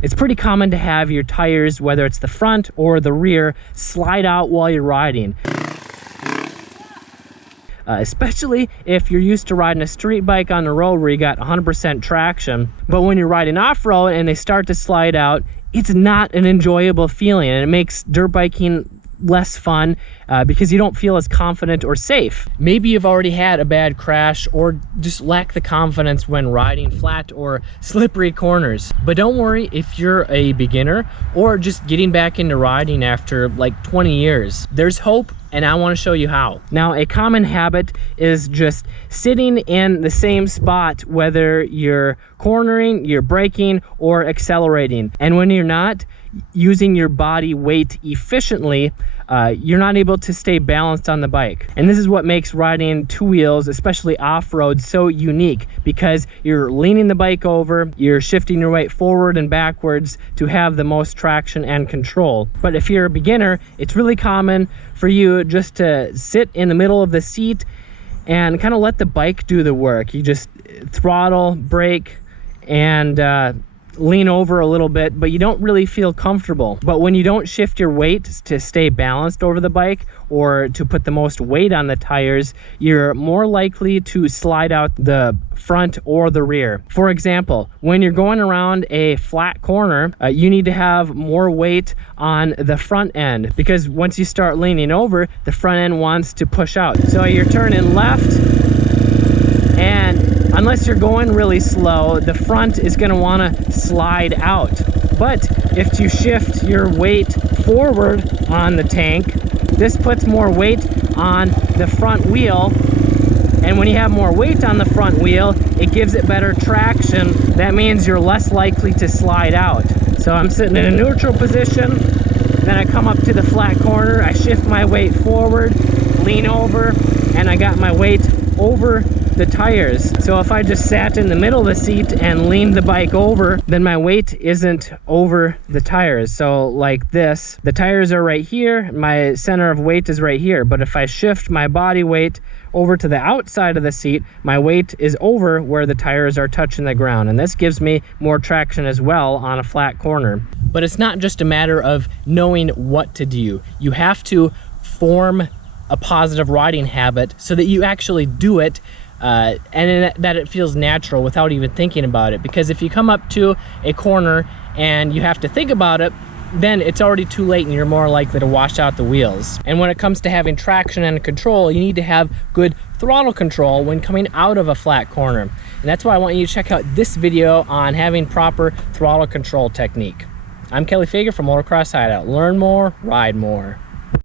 It's pretty common to have your tires, whether it's the front or the rear, slide out while you're riding. Especially if you're used to riding a street bike on the road where you got 100% traction. But when you're riding off-road and they start to slide out, it's not an enjoyable feeling, and it makes dirt biking less fun because you don't feel as confident or safe. Maybe you've already had a bad crash or just lack the confidence when riding flat or slippery corners. But don't worry if you're a beginner or just getting back into riding after like 20 years. There's hope, and I want to show you how. Now, a common habit is just sitting in the same spot, whether you're cornering, you're braking, or accelerating. And when you're not using your body weight efficiently, you're not able to stay balanced on the bike. And this is what makes riding two wheels, especially off-road, so unique, because you're leaning the bike over, you're shifting your weight forward and backwards to have the most traction and control. But if you're a beginner, it's really common for you just to sit in the middle of the seat and kind of let the bike do the work. You just throttle, brake, and lean over a little bit, but you don't really feel comfortable. But when you don't shift your weight to stay balanced over the bike or to put the most weight on the tires, you're more likely to slide out the front or the rear. For example, when you're going around a flat corner, you need to have more weight on the front end, because once you start leaning over, the front end wants to push out. So you're turning left, and unless you're going really slow, the front is going to want to slide out. But if you shift your weight forward on the tank, this puts more weight on the front wheel. And when you have more weight on the front wheel, it gives it better traction. That means you're less likely to slide out. So I'm sitting in a neutral position, then I come up to the flat corner, I shift my weight forward, lean over, and I got my weight over the tires. So if I just sat in the middle of the seat and leaned the bike over, then my weight isn't over the tires. So like this, the tires are right here, my center of weight is right here. But if I shift my body weight over to the outside of the seat, my weight is over where the tires are touching the ground. And this gives me more traction as well on a flat corner. But it's not just a matter of knowing what to do. You have to form a positive riding habit so that you actually do it and that it feels natural without even thinking about it. Because if you come up to a corner and you have to think about it, then it's already too late and you're more likely to wash out the wheels. And when it comes to having traction and control, you need to have good throttle control when coming out of a flat corner. And that's why I want you to check out this video on having proper throttle control technique. I'm Kelly Fager from Motocross Hideout. Learn more, ride more.